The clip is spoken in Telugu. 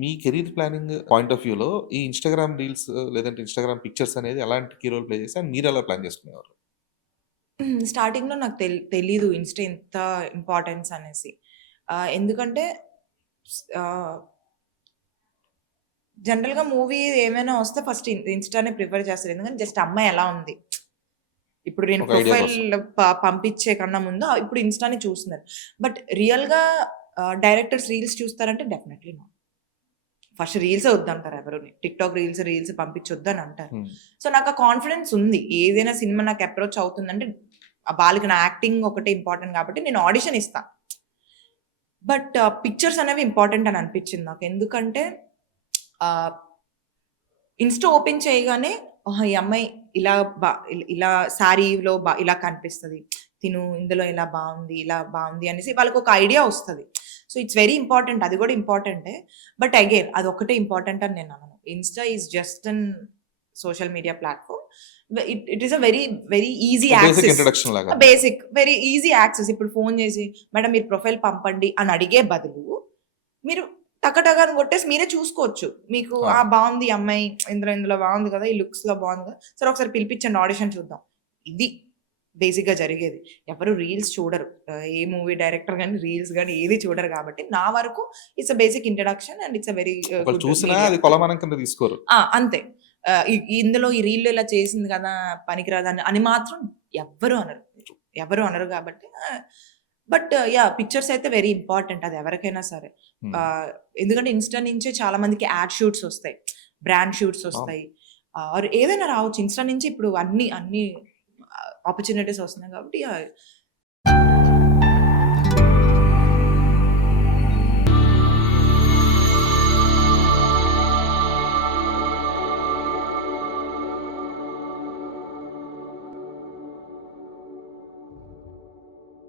Me career planning point of వ్యూలో ఈ ఇన్‌స్టాగ్రామ్ రీల్స్ లేదంటే ఇన్‌స్టాగ్రామ్ పిక్చర్స్ అనేది ఎలాంటి కీ రోల్ ప్లే చేసాయి? అండ్ మీరెలా ప్లాన్ చేసుకునేవారు? స్టార్టింగ్‌లో నాకు తెలీదు ఇన్‌స్టా ఇంత ఇంపార్టెన్స్ అనేసి. ఎందుకంటే ఆహ్, జనరల్‌గా మూవీ ఏమైనా వస్తే ఫస్ట్ ఇన్‌స్టానే ప్రిఫర్ చేస్తారు. ఎందుకంటే జస్ట్ అమ్మాయి ఎలా ఉంది. ఇప్పుడు నేను ఒక ఐడియా ప్రొఫైల్ కోసం. పంపించే కన్నా ముందు ఇప్పుడు ఇన్‌స్టానే చూస్తున్నారు. బట్ రియల్‌గా డైరెక్టర్స్ రీల్స్ చూస్తారంటే డెఫినైట్‌లీ నాట్. ఫస్ట్ రీల్సే వద్దంటారు ఎవరుని. టిక్‌టాక్ రీల్స్ పంపించొద్దని అంటారు. హ్మ్. సో, నాకు ఆ కాన్ఫిడెన్స్ ఉంది. ఏదైనా సినిమా నాకు అప్రోచ్ అవుతుందంటే వాళ్ళకి నా యాక్టింగ్ ఒకటే ఇంపార్టెంట్ కాబట్టి నేను ఆడిషన్ ఇస్తా. బట్ పిక్చర్స్ అనేవి ఇంపార్టెంట్ అని అనిపించింది నాకు. ఎందుకంటే ఆహ్, ఇన్‌స్టా ఓపెన్ చేయగానే ఆహా! ఈ అమ్మాయి ఇలా ఇలా శారీలో ఇలా కనిపిస్తది. తిను ఇందులో ఇలా బావుంది, ఇలా బావుంది అనేసి వాళ్ళకొక ఐడియా వస్తది. So, it's very important. అది కూడా ఇంపార్టెంటే. బట్ అగైన్ అదొక్కటే ఇంపార్టెంట్ అని నేను అనను. Insta is just an social media platform. It is a very, very easy ఒక బేసిక్ యాక్సెస్. ఇంట్రడక్షన్ లాగా అన్నమాట. Basic very easy access. ఇప్పుడు ఫోను చేసి మేడం మీరు ప్రొఫైల్ పంపండి అని అడిగే బదులు మీరు టక అని కొట్టేసి మీరే చూసుకోవచ్చు. మీకు అవును. బావుంది ఈ అమ్మాయి ఇందులో బావుంది కదా! ఈ లుక్స్‌లో బావుంది కదా! సరే ఒకసారి పిలిపించండి ఆడిషన్ చూద్దాం. ఇది బేసిక్‌గా జరిగేది. ఎవరు రీల్స్ చూడరు. ఏ మూవీ డైరెక్టర్ గాని, రీల్స్ గాని ఏది చూడరు కాబట్టి నా వరకు it's a basic introduction and it's a very ఒకవేళ గుడ్ చూసినా మీడియం. అది కొలమానం కింద తీసుకోరు. అంతే. ఇందులో ఈ రీల్‌లో ఇలా చేసింది కదా! పనికిరాదని అని మాత్రం ఎవ్వరు అనరు. ఎవరు అనరు కాబట్టి బట్ యాహ్! పిక్చర్స్ అయితే వెరీ ఇంపార్టెంట్ అది ఎవరికైనా సరే. హ్మ్. ఆహ్, ఎందుకంటే ఇన్‌స్టా నుంచే చాలా మందికి యాడ్ షూట్స్ ఒస్తాయి. బ్రాండ్ షూట్స్ అవును. ఒస్తాయి. ఆర్ ఏదైనా రావచ్చు. ఇన్‌స్టా నుంచి ఇప్పుడు అన్ని ఆపర్చునిటీస్ ఒస్తున్నాయి కాబట్టి యాహ్!